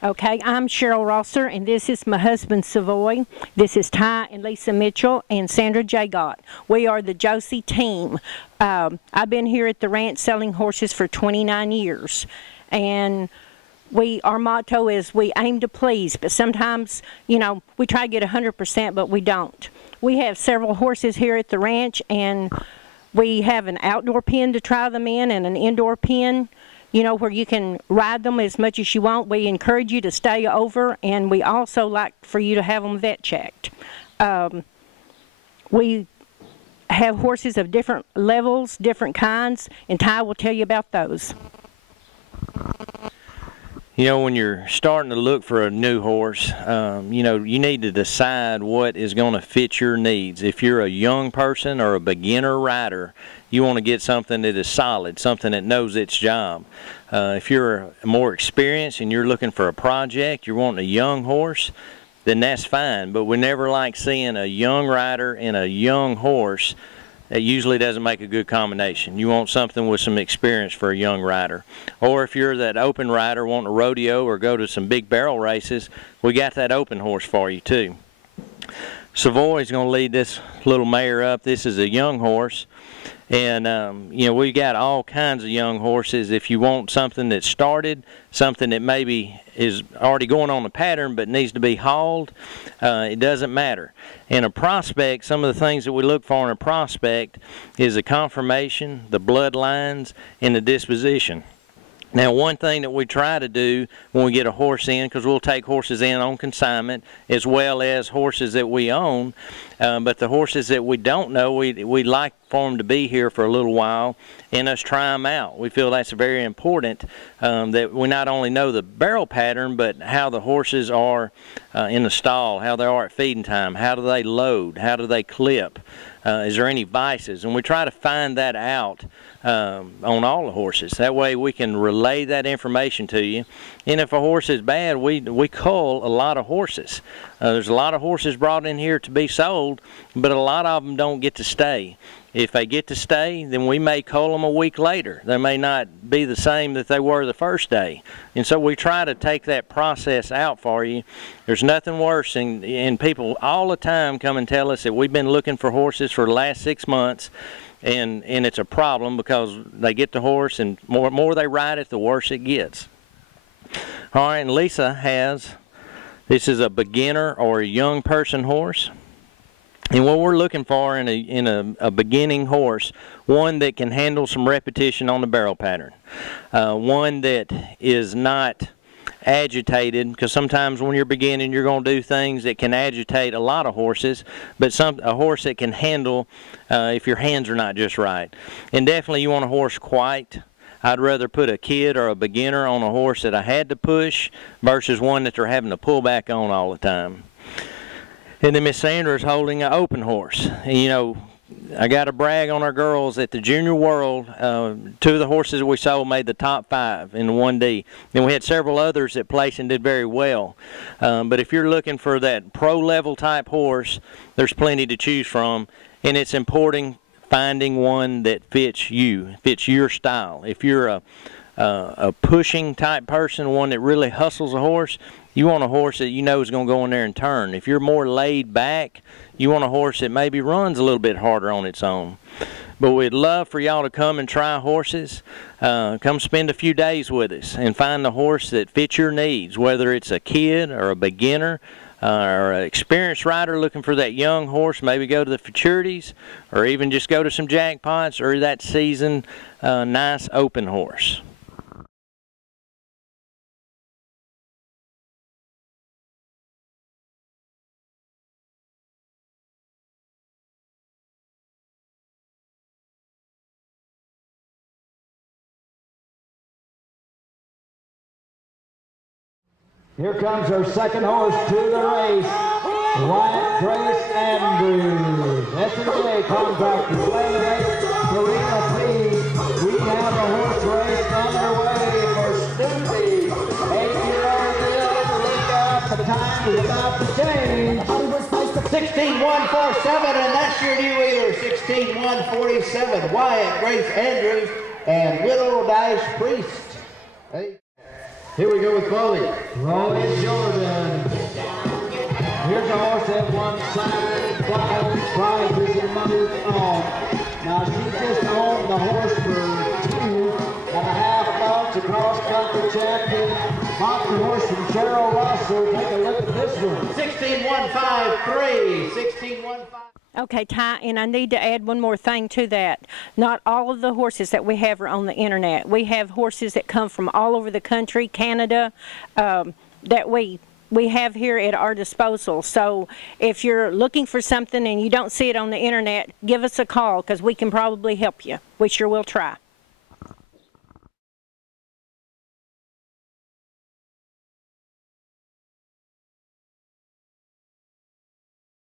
Okay, I'm Cheryl Rosser, and this is my husband, Savoy. This is Ty and Lisa Mitchell and Sandra Jagot. We are the Josey team. I've been here at the ranch selling horses for 29 years, and our motto is we aim to please, but sometimes, you know, we try to get 100%, but we don't. We have several horses here at the ranch, and we have an outdoor pen to try them in and an indoor pen, you know, where you can ride them as much as you want. We encourage you to stay over, and we also like for you to have them vet checked. We have horses of different levels, different kinds, and Ty will tell you about those. You know, when you're starting to look for a new horse, you know, you need to decide what is going to fit your needs. If you're a young person or a beginner rider, you want to get something that is solid, something that knows its job. If you're more experienced and you're looking for a project, you're wanting a young horse, then that's fine. But we never like seeing a young rider and a young horse. It usually doesn't make a good combination. You want something with some experience for a young rider. Or if you're that open rider wanting a rodeo or go to some big barrel races, we got that open horse for you too. Savoy's going to lead this little mare up. This is a young horse. And, you know, we got all kinds of young horses. If you want something that's started, something that maybe is already going on the pattern but needs to be hauled, it doesn't matter. In a prospect, some of the things that we look for in a prospect is the conformation, the bloodlines, and the disposition. Now, one thing that we try to do when we get a horse in, because we'll take horses in on consignment as well as horses that we own, but the horses that we don't know, we like for them to be here for a little while and us try them out. We feel that's very important, that we not only know the barrel pattern, but how the horses are in the stall, how they are at feeding time, how do they load, how do they clip, is there any vices, and we try to find that out on all the horses. That way we can relay that information to you. And if a horse is bad, we cull a lot of horses. There's a lot of horses brought in here to be sold, but a lot of them don't get to stay. If they get to stay, then we may cull them a week later. They may not be the same that they were the first day. And so we try to take that process out for you. There's nothing worse, and people all the time come and tell us that we've been looking for horses for the last 6 months, and it's a problem because they get the horse, and more they ride it, the worse it gets. All right, and Lisa has, this is a beginner or a young person horse. And what we're looking for in a beginning horse, one that can handle some repetition on the barrel pattern, one that is not agitated, because sometimes when you're beginning you're going to do things that can agitate a lot of horses, but a horse that can handle if your hands are not just right. And definitely you want a horse quiet. I'd rather put a kid or a beginner on a horse that I had to push versus one that they're having to pull back on all the time. And then Miss Sandra is holding an open horse. And, you know, I got to brag on our girls at the Junior World. 2 of the horses that we sold made the top 5 in the 1D. Then we had several others that placed and did very well. But if you're looking for that pro-level type horse, there's plenty to choose from. And it's important finding one that fits you, fits your style. If you're a pushing type person, one that really hustles a horse, you want a horse that you know is going to go in there and turn. If you're more laid back, you want a horse that maybe runs a little bit harder on its own. But we'd love for y'all to come and try horses. Come spend a few days with us and find the horse that fits your needs, whether it's a kid or a beginner or an experienced rider looking for that young horse. Maybe go to the futurities or even just go to some jackpots, or that seasoned, nice open horse. Here comes our second horse to the race, Wyatt Grace Andrews. S&J Contractors, Laminate, Marina, please. We have a horse race underway for Snoopy. 8-year-old Bill, look out, the time is about to change. 16-147, and that's your new leader, 16-147, Wyatt Grace Andrews and Widow Dash Priest. Hey. Here we go with Foley. Rolling Jordan. Here's a horse that won Simon prizes in mother's own. Now she just owned the horse for 2.5 months, a cross-country champion. Bought the horse from Cheryl Rosser. Take a look at this one. 16153. 16153. Okay, Ty, and I need to add one more thing to that. Not all of the horses that we have are on the internet. We have horses that come from all over the country, Canada, that we have here at our disposal. So if you're looking for something and you don't see it on the internet, give us a call because we can probably help you. We sure will try.